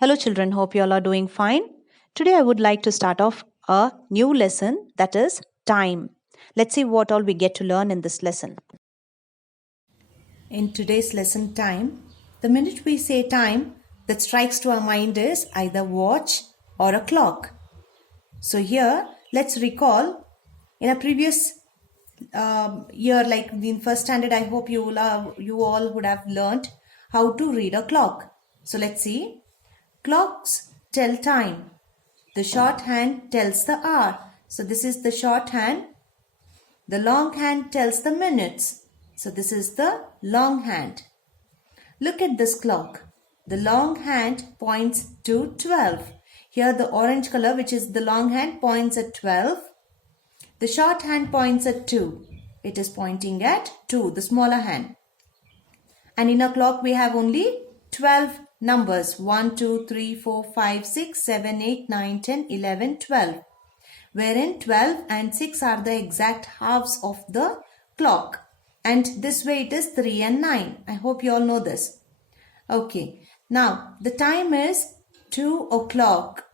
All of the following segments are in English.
Hello, children. Hope you all are doing fine. Today, I would like to start off a new lesson that is time. Let's see what all we get to learn in this lesson. In today's lesson, time, the minute we say time, that strikes to our mind is either watch or a clock. So, here, let's recall in a previous year, like in first standard, I hope you all would have learned how to read a clock. So, let's see. Clocks tell time. The short hand tells the hour. So this is the short hand. The long hand tells the minutes. So this is the long hand. Look at this clock. The long hand points to 12. Here the orange color, which is the long hand, points at 12. The short hand points at 2. It is pointing at 2, the smaller hand. And in a clock we have only 12 numbers 1, 2, 3, 4, 5, 6, 7, 8, 9, 10, 11, 12. Wherein 12 and 6 are the exact halves of the clock. And this way it is 3 and 9. I hope you all know this. Okay. Now the time is 2 o'clock.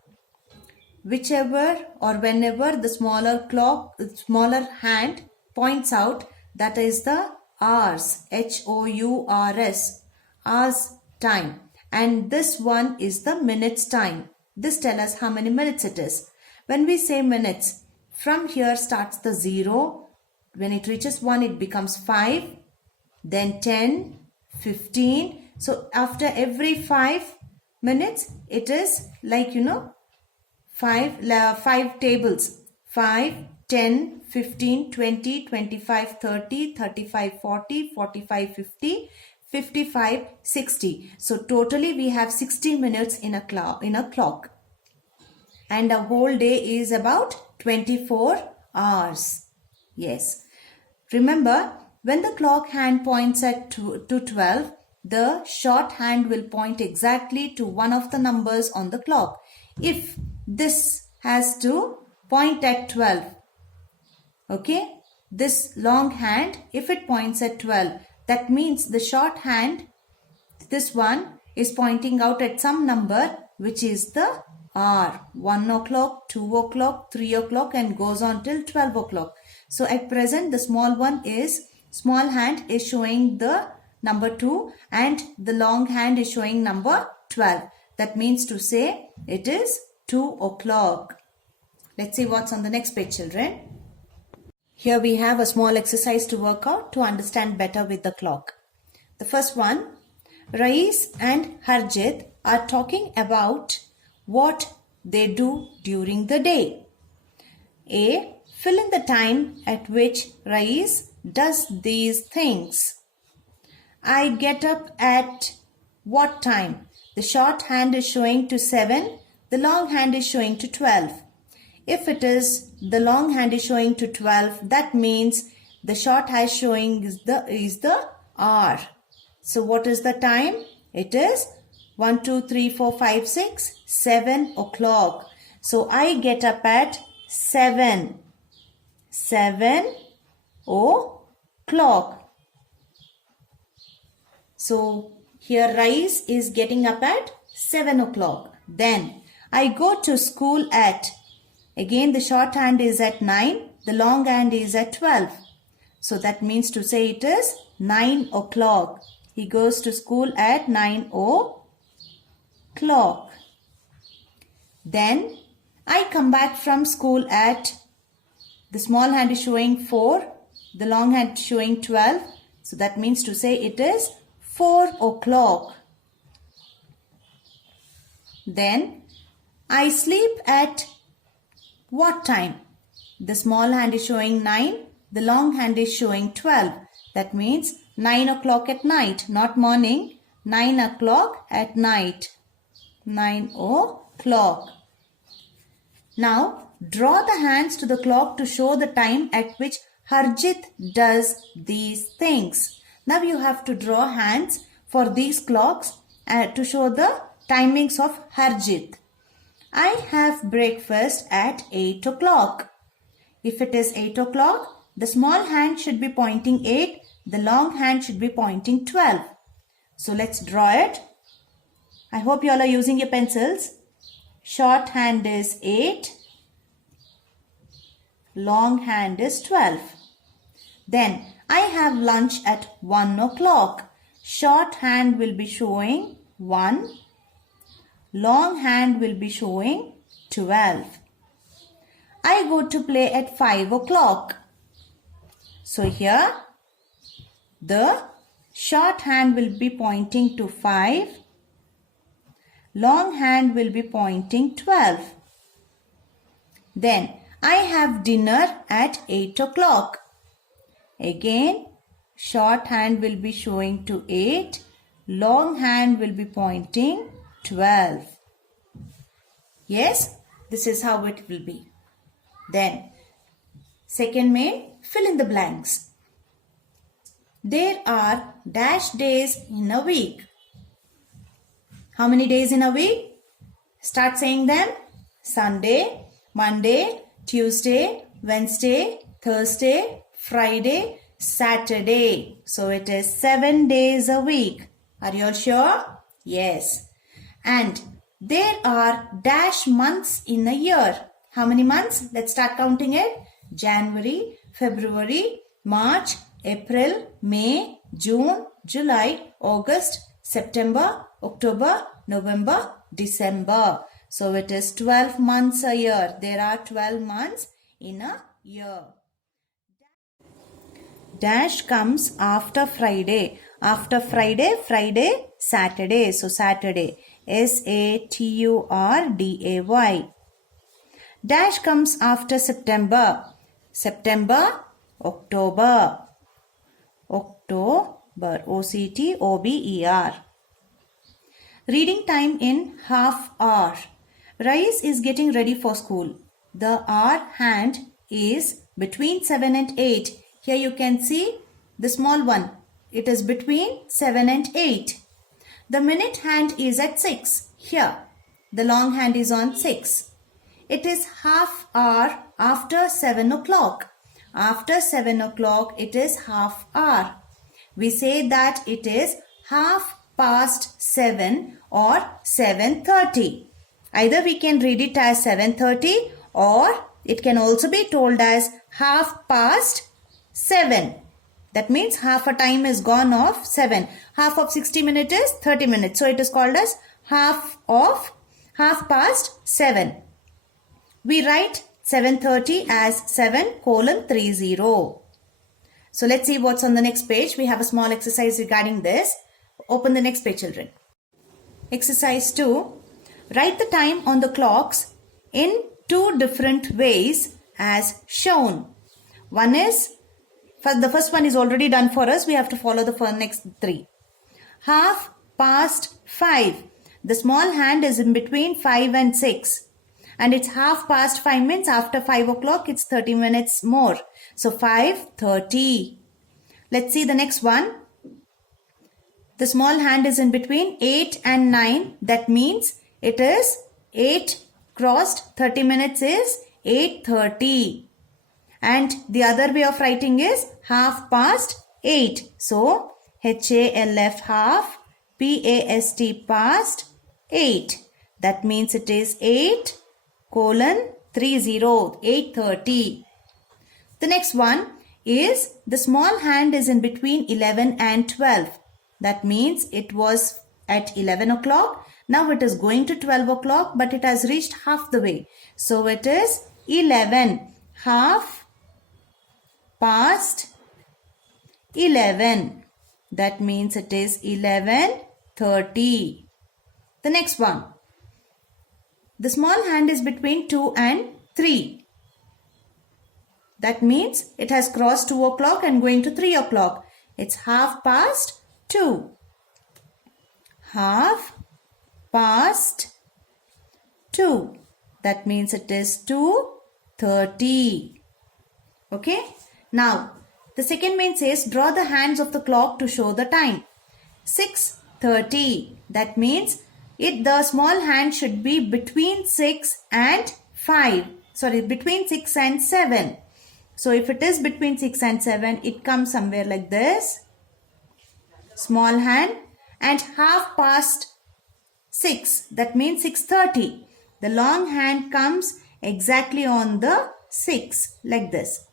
Whichever or whenever the smaller hand points out, that is the hours. H-O-U-R-S. Hours time. And this one is the minutes time. This tells us how many minutes it is. When we say minutes, from here starts the 0. When it reaches 1, it becomes 5. Then 10, 15. So after every 5 minutes, it is like, five tables. 5, 10, 15, 20, 25, 30, 35, 40, 45, 50. 55, 60. So totally we have 60 minutes in a clock. And a whole day is about 24 hours. Yes. Remember, when the clock hand points at to 12, the short hand will point exactly to one of the numbers on the clock. If this has to point at 12, okay, this long hand, if it points at 12, that means the short hand, this one, is pointing out at some number which is the hour. 1 o'clock, 2 o'clock, 3 o'clock and goes on till 12 o'clock. So at present the small hand is showing the number 2 and the long hand is showing number 12. That means to say it is 2 o'clock. Let's see what's on the next page, children. Here we have a small exercise to work out to understand better with the clock. The first one, Rais and Harjit are talking about what they do during the day. A. Fill in the time at which Rais does these things. I get up at what time? The short hand is showing to 7. The long hand is showing to 12. If it is the long hand is showing to 12, that means the short hand showing is the hour. So what is the time? It is 1, 2, 3, 4, 5, 6, 7 o'clock. So I get up at 7 o'clock. So here Rais is getting up at 7 o'clock. Then I go to school at, again the short hand is at 9, the long hand is at 12. So that means to say it is 9 o'clock. He goes to school at 9 o'clock. Then I come back from school at, the small hand is showing 4, the long hand is showing 12. So that means to say it is 4 o'clock. Then I sleep at what time? The small hand is showing 9. The long hand is showing 12. That means 9 o'clock at night, not morning. 9 o'clock at night. 9 o'clock. Now, draw the hands to the clock to show the time at which Harjit does these things. Now you have to draw hands for these clocks to show the timings of Harjit. I have breakfast at 8 o'clock. If it is 8 o'clock, the small hand should be pointing 8, the long hand should be pointing 12. So let's draw it. I hope you all are using your pencils. Short hand is 8. Long hand is 12. Then I have lunch at 1 o'clock. Short hand will be showing 1. Long hand will be showing 12. I go to play at 5 o'clock. So here the short hand will be pointing to 5. Long hand will be pointing 12. Then I have dinner at 8 o'clock. Again, short hand will be showing to 8. Long hand will be pointing 12. Yes, this is how it will be. Then, second main, fill in the blanks. There are dash days in a week. How many days in a week? Start saying them. Sunday, Monday, Tuesday, Wednesday, Thursday, Friday, Saturday. So it is 7 days a week. Are you all sure? Yes. And there are dash months in a year. How many months? Let's start counting it. January, February, March, April, May, June, July, August, September, October, November, December. So it is 12 months a year. There are 12 months in a year. Dash comes after Friday. After Friday, Friday, Saturday. So Saturday. Saturday. Dash comes after September. September, October. October. October. Reading time in half hour. Rais is getting ready for school. The hour hand is between 7 and 8. Here you can see the small one. It is between 7 and 8. The minute hand is at 6. Here, the long hand is on 6. It is half hour after 7 o'clock. After 7 o'clock, it is half hour. We say that it is half past 7 or 7:30. Either we can read it as 7:30 or it can also be told as half past 7. That means half a time is gone of 7. Half of 60 minutes is 30 minutes. So it is called as half past 7. We write 7:30 as 7:30. So let's see what's on the next page. We have a small exercise regarding this. Open the next page, children. Exercise 2. Write the time on the clocks in 2 different ways as shown. One is, the first one is already done for us. We have to follow the next 3. Half past 5. The small hand is in between 5 and 6. And it's half past 5 means after 5 o'clock it's 30 minutes more. So 5:30. Let's see the next one. The small hand is in between 8 and 9. That means it is 8 crossed 30 minutes is 8:30. And the other way of writing is half past 8. So HALF half, PAST past 8. That means it is 8:30. The next one is the small hand is in between 11 and 12. That means it was at 11 o'clock. Now it is going to 12 o'clock, but it has reached half the way. So it is 11. Half past 11. That means it is 11:30. The next one. The small hand is between 2 and 3. That means it has crossed 2 o'clock and going to 3 o'clock. It's half past 2. Half past 2. That means it is 2:30. Okay. Now, the second main says draw the hands of the clock to show the time. 6:30. That means the small hand should be between 6 and 5. Sorry, between 6 and 7. So if it is between 6 and 7, it comes somewhere like this. Small hand, and half past 6. That means 6:30. The long hand comes exactly on the 6 like this.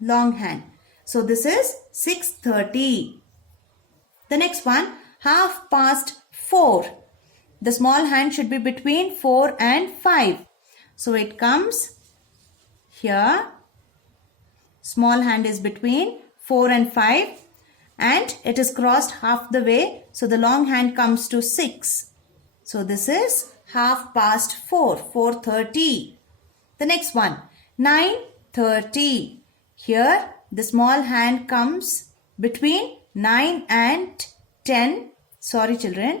Long hand. So this is 6:30. The next one, 4:30. The small hand should be between 4 and 5. So it comes here. Small hand is between 4 and 5 and it is crossed half the way. So the long hand comes to 6. So this is 4:30, 4:30. The next one, 9:30. Here the small hand comes between 9 and 10. Sorry children.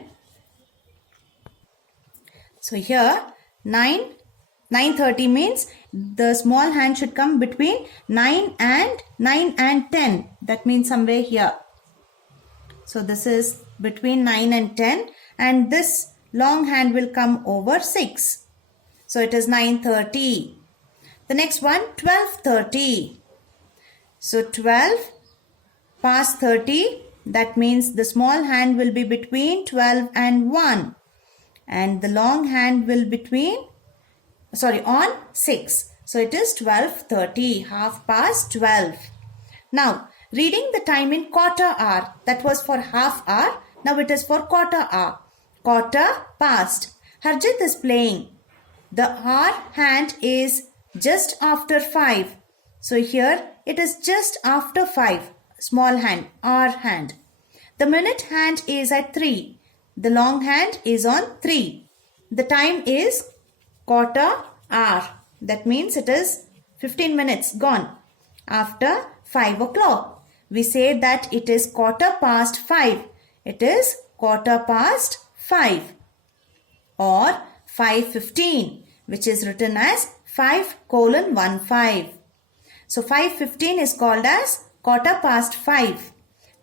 So here 9:30 means the small hand should come between 9 and 10. That means somewhere here. So this is between 9 and 10 and this long hand will come over 6. So it is 9:30. The next one, 12:30. So 12 past 30, that means the small hand will be between 12 and 1 and the long hand will on 6. So it is 12:30, 12:30. Now reading the time in quarter hour, that was for half hour. Now it is for quarter hour. Quarter past. Harjit is playing. The hour hand is just after 5. So here it is just after 5. Small hand, hour hand. The minute hand is at 3. The long hand is on 3. The time is quarter hour. That means it is 15 minutes gone. After 5 o'clock. We say that it is quarter past 5. It is quarter past 5. Or 5:15, which is written as 5:15. So 5:15 is called as quarter past 5.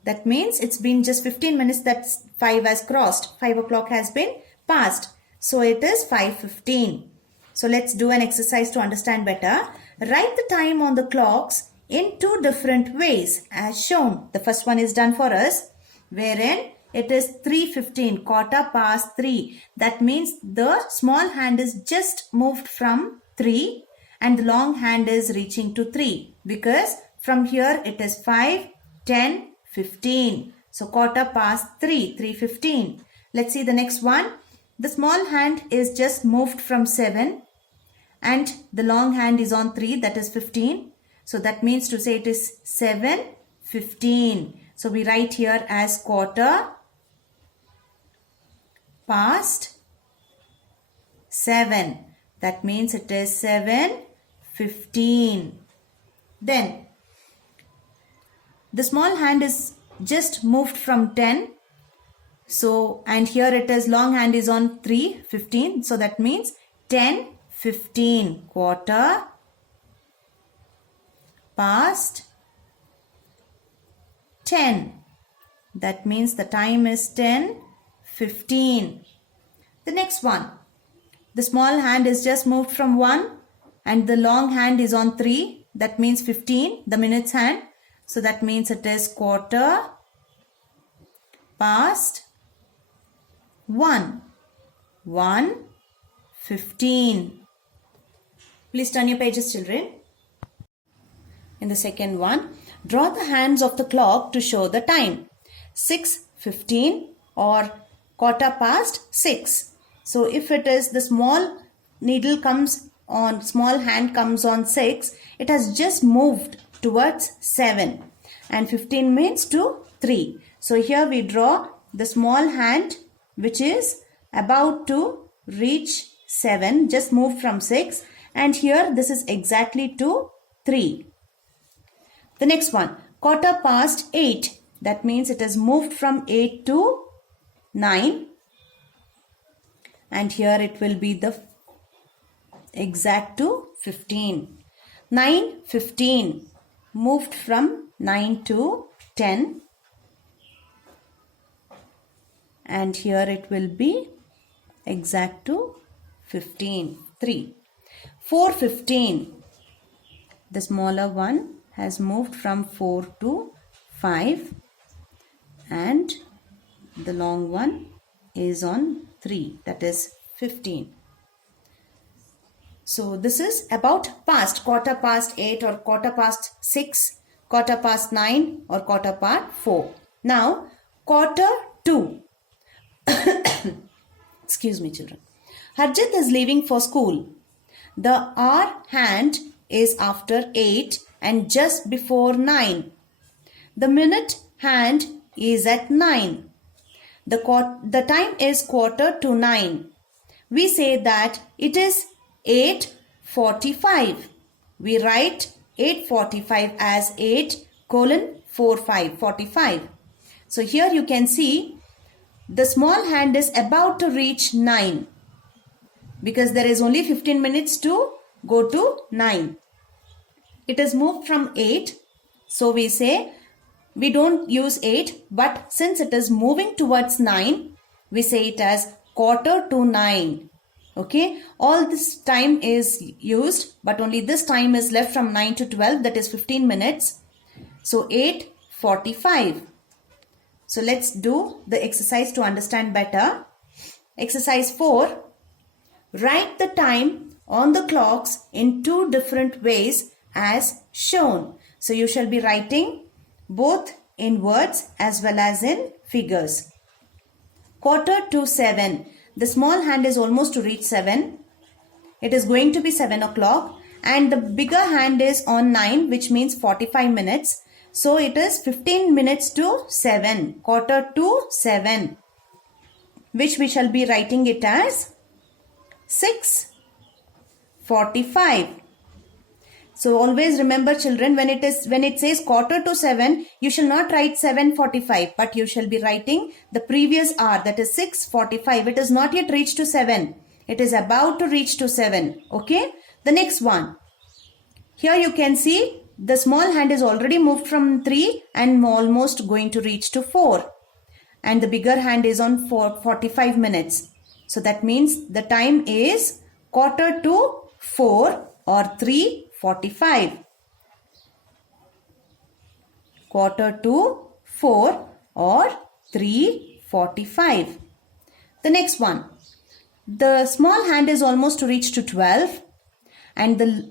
That means it's been just 15 minutes that 5 has crossed. 5 o'clock has been passed. So it is 5:15. So let's do an exercise to understand better. Write the time on the clocks in two different ways as shown. The first one is done for us, wherein it is 3:15, quarter past 3. That means the small hand is just moved from 3 and the long hand is reaching to 3 because from here it is 5, 10, 15. So quarter past 3, 3:15. Let's see the next one. The small hand is just moved from 7 and the long hand is on 3, that is 15. So that means to say it is 7:15. So we write here as quarter past 7. That means it is 7:15. Then the small hand is just moved from 10. So and here it is long hand is on 3:15. So that means 10:15. Quarter past 10. That means the time is 10:15. The next one. The small hand is just moved from 1 and the long hand is on 3. That means 15, the minutes hand. So that means it is quarter past 1. 1:15. Please turn your pages, children. In the second one, draw the hands of the clock to show the time. 6:15 or quarter past 6. So if it is the small needle comes on, small hand comes on 6, it has just moved towards 7 and 15 means to 3. So here we draw the small hand which is about to reach 7, just moved from 6, and here this is exactly to 3. The next one, quarter past 8. That means it has moved from 8 to 9. And here it will be the exact to 15. 9:15. Moved from 9 to 10. And here it will be exact to 15. 3. 4:15. The smaller one has moved from 4 to 5 and the long one is on 3, that is 15. So this is about past, quarter past 8 or quarter past 6, quarter past 9 or quarter past 4. Now quarter to. Excuse me, children. Harjit is leaving for school. The hour hand is after 8 and just before 9. The minute hand is at 9. The time is quarter to 9. We say that it is 8:45. We write 8:45 as 8:45, 45. So here you can see the small hand is about to reach 9 because there is only 15 minutes to go to 9. It is moved from 8. So we say we don't use 8, but since it is moving towards 9, we say it as quarter to 9. Okay, all this time is used, but only this time is left from 9 to 12, that is 15 minutes. So 8:45. So let's do the exercise to understand better. Exercise 4. Write the time on the clocks in 2 different ways as shown. So you shall be writing both in words as well as in figures. Quarter to 7. The small hand is almost to reach 7. It is going to be 7 o'clock. And the bigger hand is on 9, which means 45 minutes. So it is 15 minutes to 7. Quarter to 7. Which we shall be writing it as 6:45. So always remember, children, when it says quarter to 7, you shall not write 7:45, but you shall be writing the previous hour, that is 6:45. It is not yet reached to 7. It is about to reach to 7. Okay. The next one. Here you can see the small hand is already moved from 3 and almost going to reach to 4. And the bigger hand is on 45 minutes. So that means the time is quarter to 4 or 3:45. Quarter to 4 or 3:45. The next one. The small hand is almost to reach to 12 and the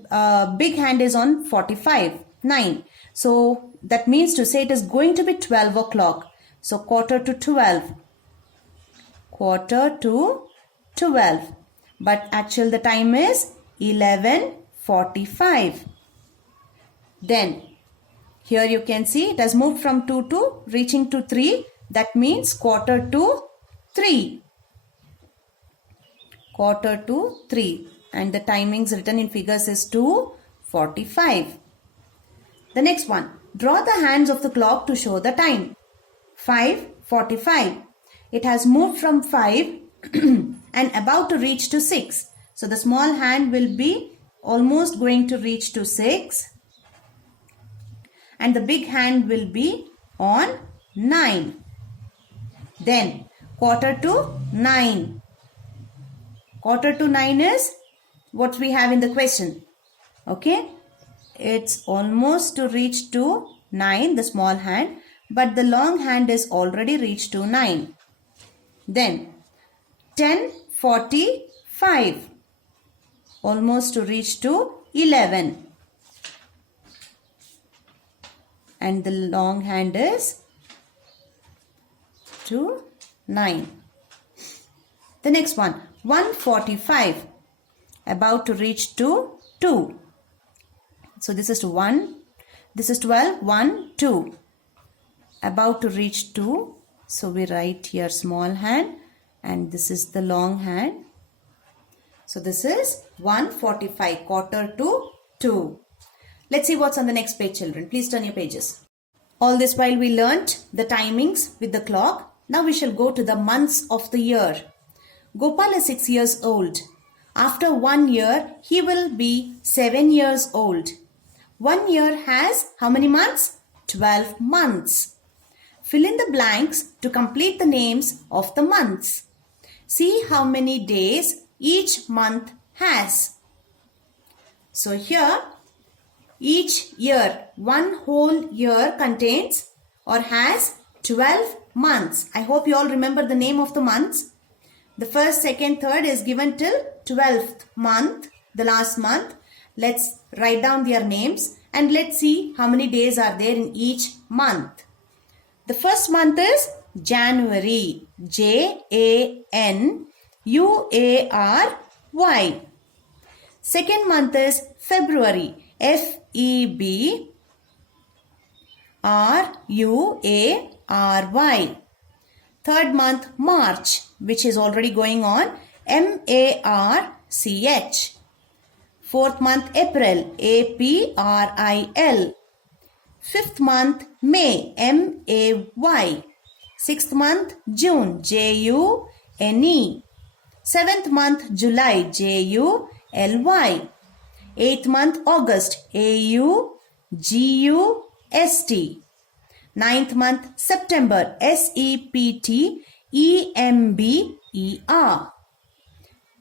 big hand is on 45, 9. So that means to say it is going to be 12 o'clock. So quarter to 12. Quarter to 12. But actual the time is 11:45. Then here you can see it has moved from 2 to reaching to 3. That means quarter to 3. Quarter to 3. And the timings written in figures is 2:45. The next one. Draw the hands of the clock to show the time. 5:45. It has moved from 5 and about to reach to 6. So the small hand will be almost going to reach to 6. And the big hand will be on 9. Then quarter to 9. Quarter to 9 is what we have in the question. Okay. It's almost to reach to 9, the small hand. But the long hand is already reached to 9. Then 10:45. Almost to reach to 11. And the long hand is to 9. The next one. 1:45. About to reach to 2. So this is to 1. This is 12. 1, 2. About to reach 2. So we write here small hand. And this is the long hand. So this is 1:45, quarter to 2. Let's see what's on the next page, children. Please turn your pages. All this while we learnt the timings with the clock. Now we shall go to the months of the year. Gopal is 6 years old. After 1 year, he will be 7 years old. 1 year has how many months? 12 months. Fill in the blanks to complete the names of the months. See how many days each month has. So here, each year, one whole year contains or has 12 months. I hope you all remember the name of the months. The first, second, third is given till 12th month, the last month. Let's write down their names and let's see how many days are there in each month. The first month is January. January. Second month is February. February. Third month March, which is already going on. March. Fourth month April. April. Fifth month May. May. Sixth month June. June. Seventh month July. July. Eighth month August. August. Ninth month September. September.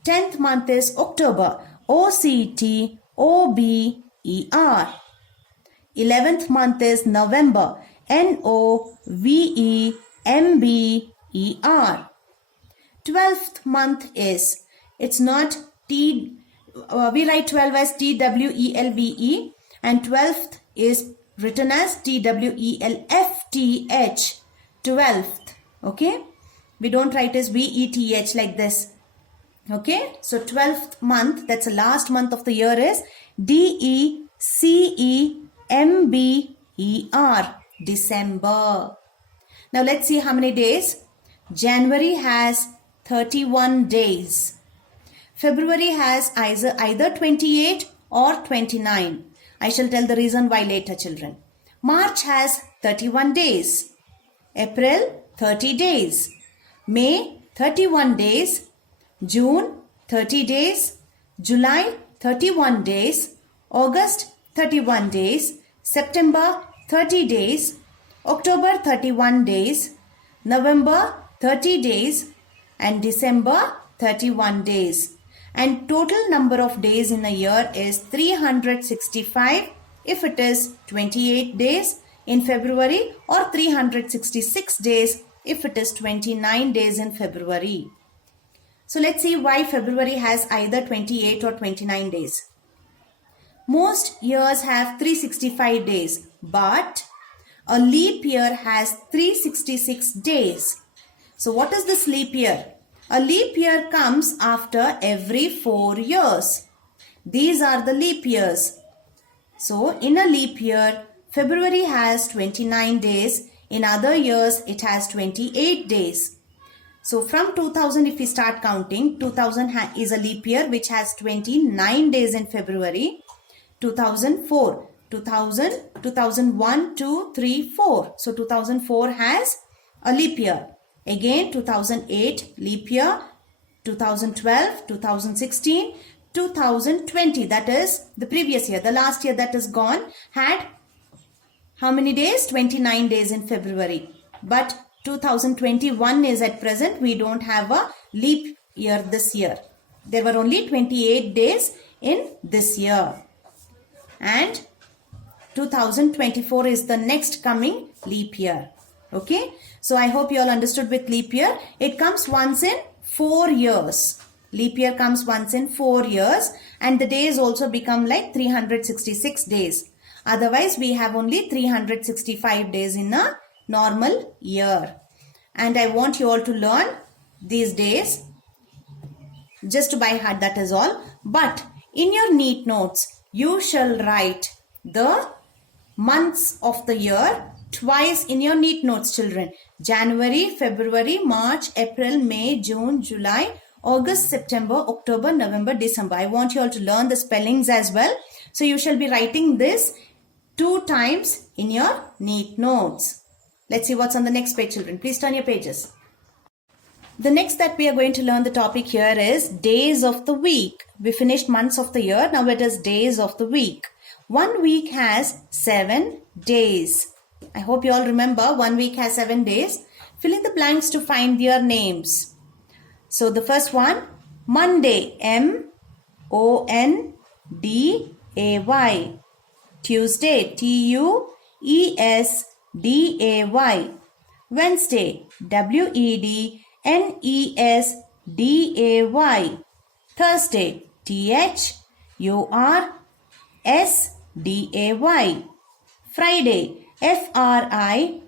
10th month is October. October. 11th month is November. November. 12th month is, it's not T, we write 12 as TWELVE and 12th is written as TWELFTH. 12th. Okay. We don't write as VETH like this. Okay. So 12th month, that's the last month of the year, is DECEMBER. December. Now let's see how many days. January has 31 days. February has either 28 or 29. I shall tell the reason why later, children. March has 31 days. April 30 days. May 31 days. June 30 days. July 31 days. August 31 days. September 30 days. October 31 days. November 30 days. And December 31 days. And total number of days in a year is 365 if it is 28 days in February, or 366 days if it is 29 days in February. So let's see why February has either 28 or 29 days. Most years have 365 days, but a leap year has 366 days. So what is this leap year? A leap year comes after every 4 years. These are the leap years. So in a leap year, February has 29 days. In other years, it has 28 days. So from 2000, if we start counting, 2000 is a leap year which has 29 days in February. 2004, 2000, 2001, 2, 3, 4. So 2004 has a leap year. Again 2008 leap year, 2012, 2016, 2020, that is the previous year, the last year that is gone, had how many days? 29 days in February. But 2021 is at present, we don't have a leap year this year. There were only 28 days in this year. And 2024 is the next coming leap year. Okay, so I hope you all understood with leap year. It comes once in 4 years. Leap year comes once in 4 years, and the days also become like 366 days. Otherwise, we have only 365 days in a normal year. And I want you all to learn these days just by heart, that is all. But in your neat notes, you shall write the months of the year twice in your neat notes, children. January, February, March, April, May, June, July, August, September, October, November, December. I want you all to learn the spellings as well. So you shall be writing this 2 times in your neat notes. Let's see what's on the next page, children. Please turn your pages. The next that we are going to learn the topic here is days of the week. We finished months of the year. Now it is days of the week. 1 week has 7 days. I hope you all remember 1 week has 7 days. Fill in the blanks to find their names. So the first one, Monday, M-O-N-D-A-Y. Tuesday, T-U-E-S-D-A-Y. Wednesday, W-E-D-N-E-S-D-A-Y. D-A-Y. Thursday, T-H-U-R-S-D-A-Y. Friday, F-R-I-D-A-Y.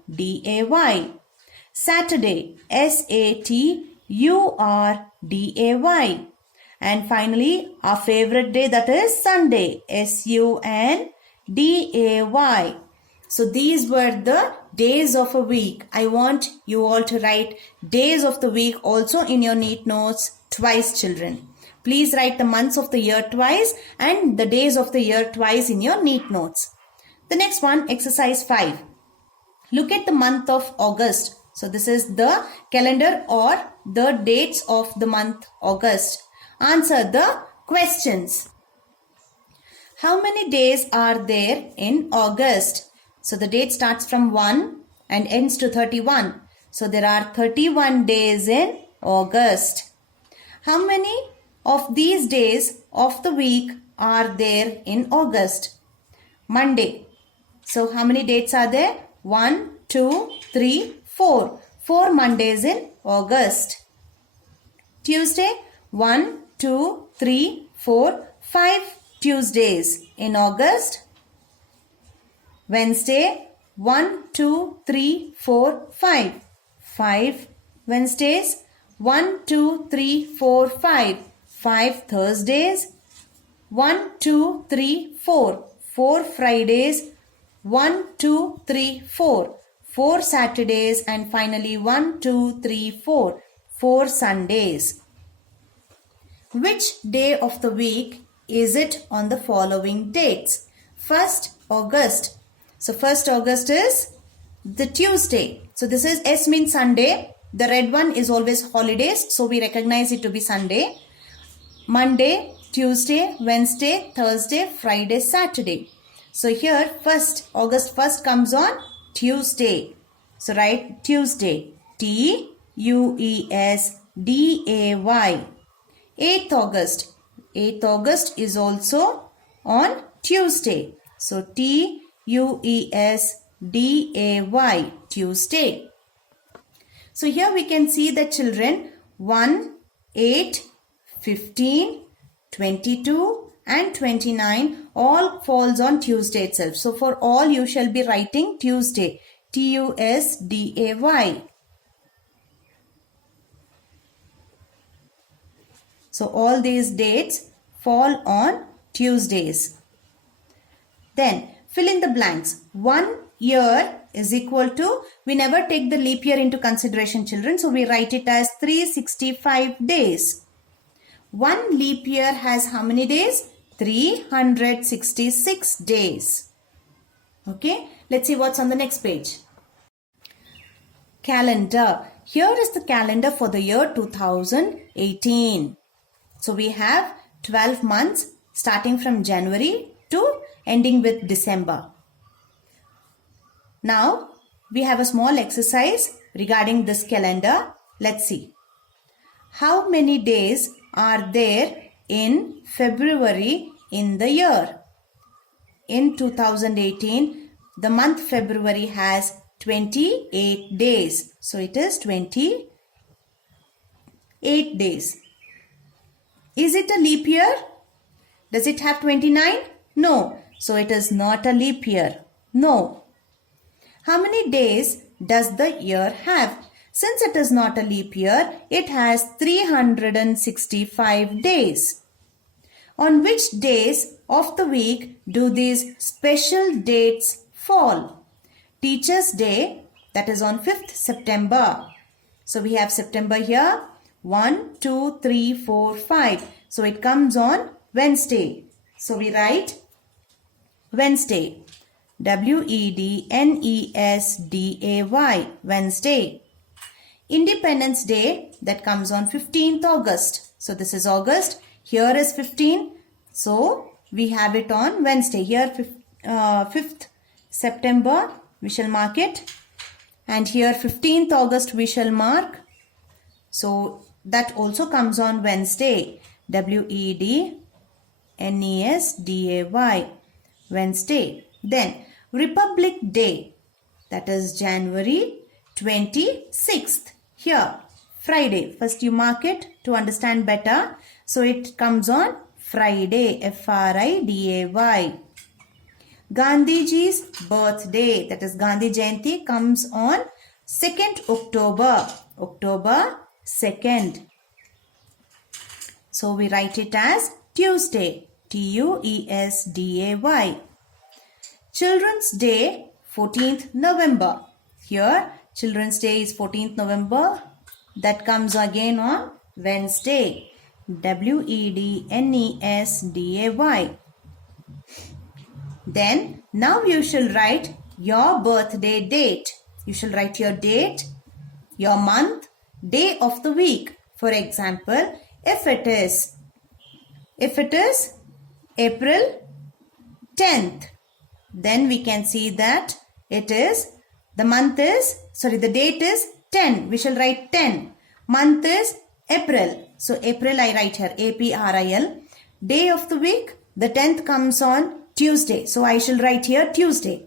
Saturday, S-A-T-U-R-D-A-Y. And finally, our favorite day, that is Sunday, S-U-N-D-A-Y. So these were the days of a week. I want you all to write days of the week also in your neat notes twice, children. Please write the months of the year twice and the days of the year twice in your neat notes. The next one, exercise 5. Look at the month of August. So this is the calendar or the dates of the month August. Answer the questions. How many days are there in August? So the date starts from 1 and ends to 31. So there are 31 days in August. How many of these days of the week are there in August? Monday. So how many dates are there? 1, 2, 3, 4. 4 Mondays in August. Tuesday. 1, 2, 3, 4, 5 Tuesdays in August. Wednesday. 1, 2, 3, 4, 5. 5 Wednesdays. 1, 2, 3, 4, 5. 5 Thursdays. 1, 2, 3, 4. 4 Fridays. 1, 2, 3, 4. 4 Saturdays, and finally 1, 2, 3, 4. 4 Sundays. Which day of the week is it on the following dates? 1st August. So 1st August is the Tuesday. So this is S means Sunday. The red one is always holidays. So we recognize it to be Sunday. Monday, Tuesday, Wednesday, Thursday, Friday, Saturday. So here 1st August 1st comes on Tuesday. So write Tuesday. T-U-E-S-D-A-Y. 8th August. 8th August is also on Tuesday. So T-U-E-S-D-A-Y. Tuesday. So here we can see the children 1, 8, 15, 22 and 29 all falls on Tuesday itself. So for all you shall be writing Tuesday. T-U-S-D-A-Y. So all these dates fall on Tuesdays. Then fill in the blanks. 1 year is equal to, we never take the leap year into consideration, children. So we write it as 365 days. 1 leap year has how many days? 366 days. Okay, let's see what's on the next page. Calendar. Here is the calendar for the year 2018. So we have 12 months starting from January to ending with December. Now we have a small exercise regarding this calendar. Let's see. How many days are there in February in the year? In 2018, the month February has 28 days. So it is 28 days. Is it a leap year? Does it have 29? No. So it is not a leap year. No. How many days does the year have? Since it is not a leap year, it has 365 days. On which days of the week do these special dates fall? Teachers' Day, that is on 5th September. So we have September here. 1, 2, 3, 4, 5. So it comes on Wednesday. So we write Wednesday. W-E-D-N-E-S-D-A-Y. Wednesday. Independence Day, that comes on 15th August. So this is August. Here is 15. So we have it on Wednesday. Here 5th September we shall mark it. And here 15th August we shall mark. So that also comes on Wednesday. W-E-D-N-E-S-D-A-Y. Wednesday. Then Republic Day, that is January 26th. Here Friday. First you mark it to understand better. So it comes on Friday. Friday. Gandhiji's birthday, that is Gandhi Jayanti, comes on 2nd October. October 2nd. So we write it as Tuesday. Tuesday. Children's Day, 14th November. Here, Children's Day is 14th November. That comes again on Wednesday. Wednesday. Then, now you shall write your birthday date. You shall write your date, your month, day of the week. For example, if it is April 10th, then we can see that the date is 10. We shall write 10. Month is April. So April I write here, April. Day of the week, the 10th comes on Tuesday. So I shall write here Tuesday.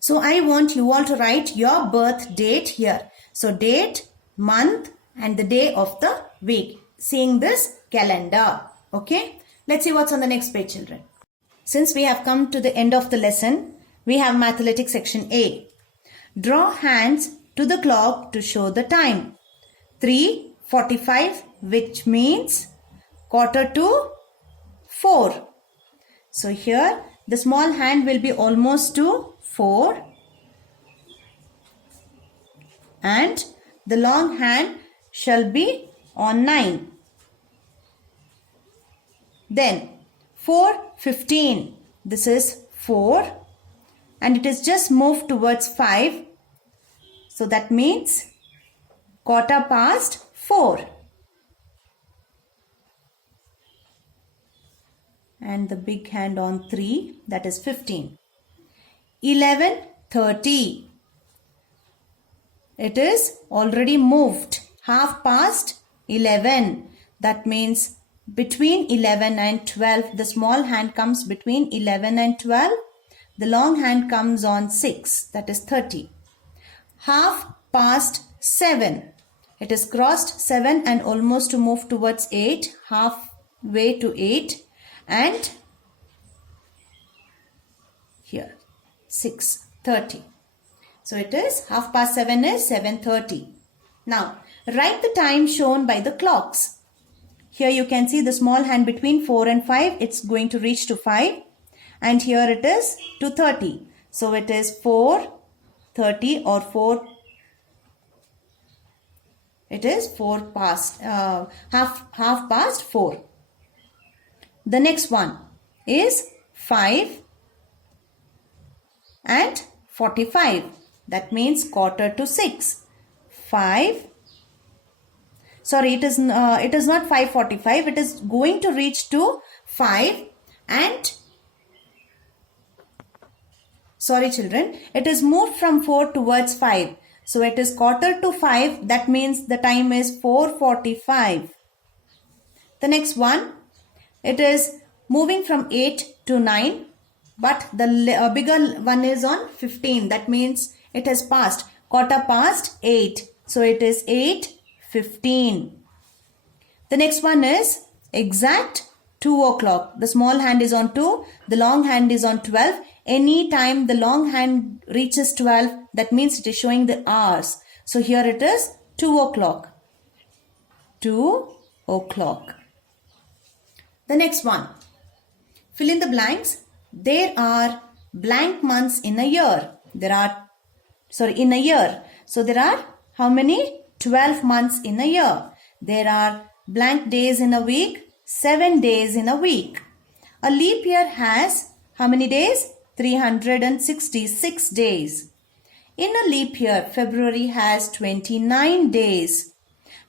So I want you all to write your birth date here. So date, month and the day of the week. Seeing this calendar. Okay. Let's see what's on the next page, children. Since we have come to the end of the lesson, we have Mathematics section A. Draw hands to the clock to show the time. 3:45, which means 3:45. So here the small hand will be almost to 4 and the long hand shall be on 9. Then 4:15, this is 4 and it is just moved towards 5. So that means 4:15. And the big hand on 3, that is 15. 11:30. It is already moved. 11:30. That means between 11 and 12. The small hand comes between 11 and 12. The long hand comes on 6. That is 30. 7:30. It is crossed 7 and almost to move towards 8. Halfway to 8. And here 6:30. So it is 7:30 is 7:30. Now write the time shown by the clocks. Here you can see the small hand between 4 and 5. It's going to reach to 5. And here it is to 30. So it is 4:30 or 4. It is 4 past, half past 4. The next one is 5:45. That means 5:45. It is not 5:45. It is going to reach to 5 and children, it is moved from 4 towards 5. So it is 4:45. That means the time is 4:45. The next one, it is moving from 8 to 9. But the bigger one is on 15. That means it has passed 8:15. So it is 8:15. The next one is exact 2 o'clock. The small hand is on 2. The long hand is on 12. Any time the long hand reaches 12, that means it is showing the hours. So here it is 2 o'clock. 2 o'clock. The next one. Fill in the blanks. There are blank months in a year. In a year. So there are how many? 12 months in a year. There are blank days in a week. 7 days in a week. A leap year has how many days? 366 days. In a leap year, February has 29 days.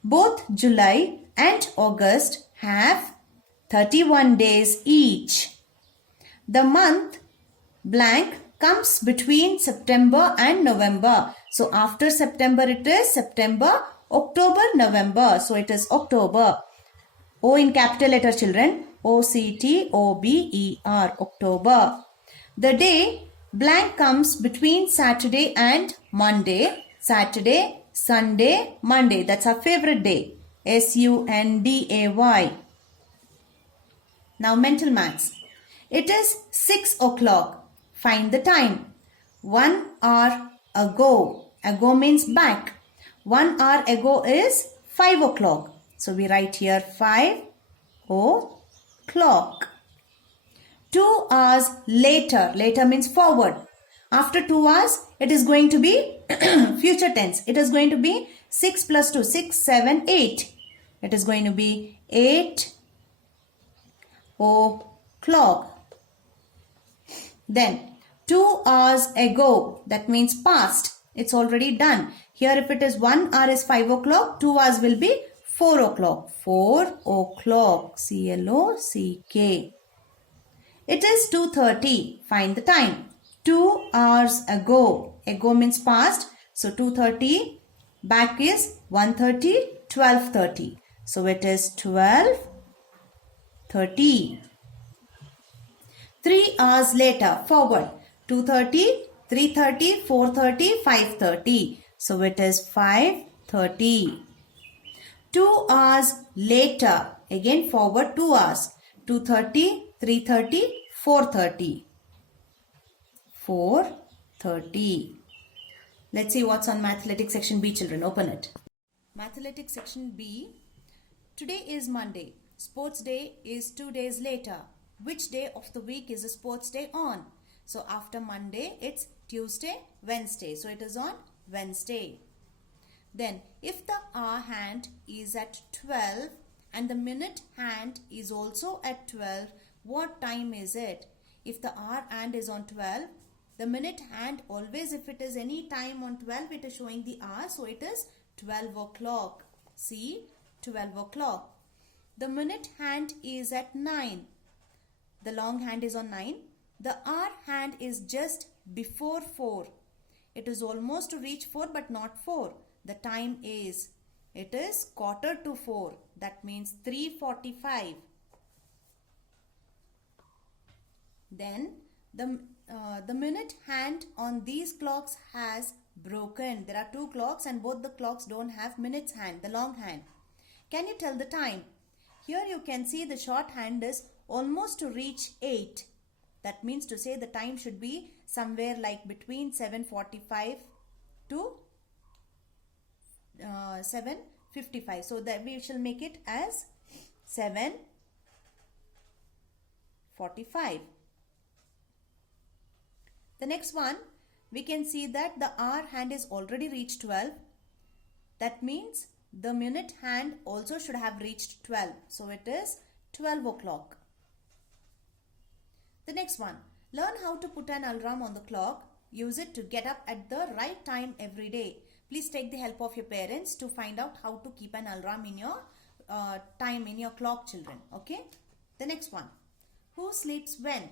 Both July and August have 31 days each. The month blank comes between September and November. So after September it is September, October, November. So it is October. O in capital letter, children. October. October. The day blank comes between Saturday and Monday. Saturday, Sunday, Monday. That's our favorite day. Sunday. Now mental maths. It is 6 o'clock. Find the time. 1 hour ago. Ago means back. 1 hour ago is 5 o'clock. So we write here 5 o'clock. 2 hours later. Later means forward. After 2 hours, it is going to be future tense. It is going to be 6 plus 2, 6, 7, 8. It is going to be 8 o'clock. Then 2 hours ago, that means past. It's already done. Here if it is 1 hour is 5 o'clock, 2 hours will be 4 o'clock. 4 o'clock. C-L-O-C-K. It is 2:30. Find the time. 2 hours ago. Ago means past. So 2:30. Back is 1:30, 12:30. So it is 12:30. 3 hours later. Forward. 2:30, 3:30, 4:30, 5:30. So it is 5:30. 2 hours later. Again forward 2 hours. 2:30, 3:30, 4:30. 4:30. Let's see what's on Mathematics section B, children. Open it. Mathematics section B. Today is Monday. Sports day is 2 days later. Which day of the week is a sports day on? So after Monday, it's Tuesday, Wednesday. So it is on Wednesday. Then if the hour hand is at 12 and the minute hand is also at 12, what time is it? If the hour hand is on 12, the minute hand always, if it is any time on 12, it is showing the hour. So it is 12 o'clock. See, 12 o'clock. The minute hand is at 9. The long hand is on 9. The hour hand is just before 4. It is almost to reach 4 but not 4. The time is, it is 3:45. That means 3:45. Then the minute hand on these clocks has broken. There are two clocks and both the clocks don't have minutes hand, the long hand. Can you tell the time? Here you can see the short hand is almost to reach 8. That means to say the time should be somewhere like between 7:45 to 7:55. So that we shall make it as 7:45. The next one, we can see that the hour hand is already reached 12. That means the minute hand also should have reached 12. So it is 12 o'clock. The next one, learn how to put an alarm on the clock. Use it to get up at the right time every day. Please take the help of your parents to find out how to keep an alarm in your time in your clock, children. Okay. The next one, who sleeps when?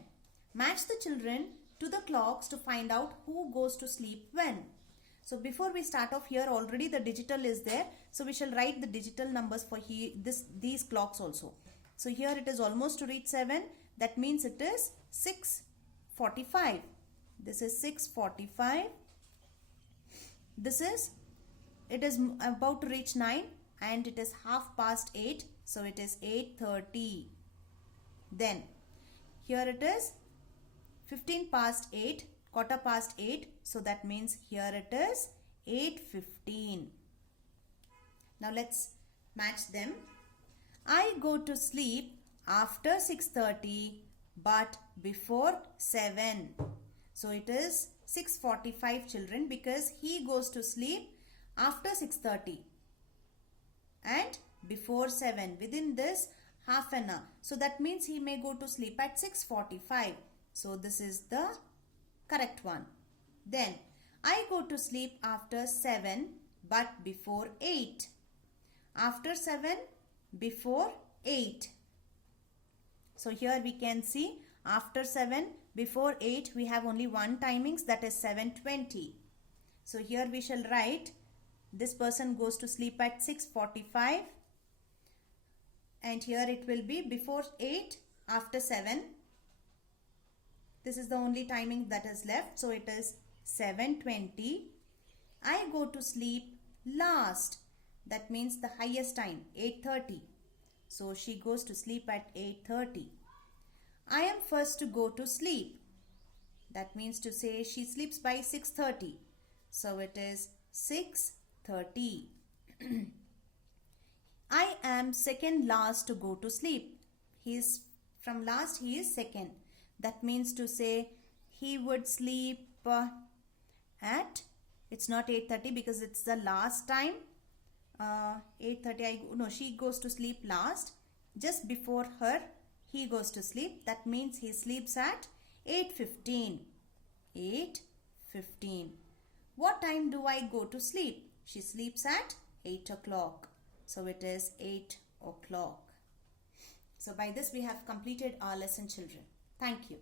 Match the children to the clocks to find out who goes to sleep when. So before we start off, here already the digital is there. So we shall write the digital numbers for these clocks also. So here it is almost to reach 7. That means it is 6:45. This is 6:45. It is about to reach 9 and it is 8:30. So it is 8:30. Then here it is 8:15, 8:15. So that means here it is 8:15. Now let's match them. I go to sleep after 6:30 but before 7. So it is 6:45, children, because he goes to sleep after 6:30 and before 7, within this half an hour. So that means he may go to sleep at 6:45. So this is the correct one. Then I go to sleep after 7 but before 8. After 7, before 8. So here we can see after 7, before 8, we have only one timings, that is 7:20. So here we shall write this person goes to sleep at 6:45 and here it will be before 8, after 7. This is the only timing that is left. So it is 7:20. I go to sleep last. That means the highest time, 8:30. So she goes to sleep at 8:30. I am first to go to sleep. That means to say she sleeps by 6:30. So it is 6:30. I am second last to go to sleep. He is from last, he is second. That means to say he would sleep at, it's not 8:30 because it's the last time. 8:30, no, she goes to sleep last. Just before her, he goes to sleep. That means he sleeps at 8:15. 8:15. What time do I go to sleep? She sleeps at 8 o'clock. So it is 8 o'clock. So by this we have completed our lesson, children. Thank you.